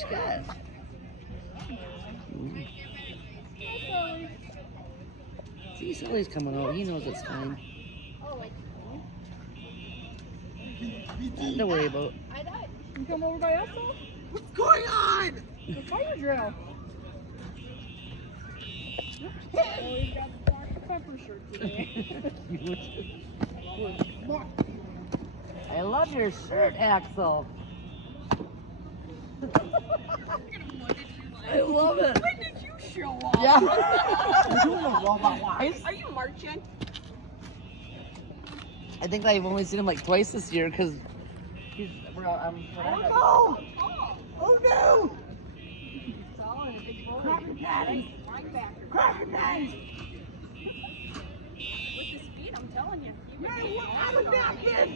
you got? See, Sully's coming over. He knows it's fine. Nothing to worry about. You come over by us, though? What's going on? The fire drill. Oh, he's got the Dr. Pepper shirt today. I love your shirt, Axel. I love it. When did you show up? Yeah. You're doing a robot wise. Are you marching? I think I've only seen him like twice this year because he's. Oh no! Oh no! Cracker Daddy! With the speed, I'm telling you. Man, I'm a napkin!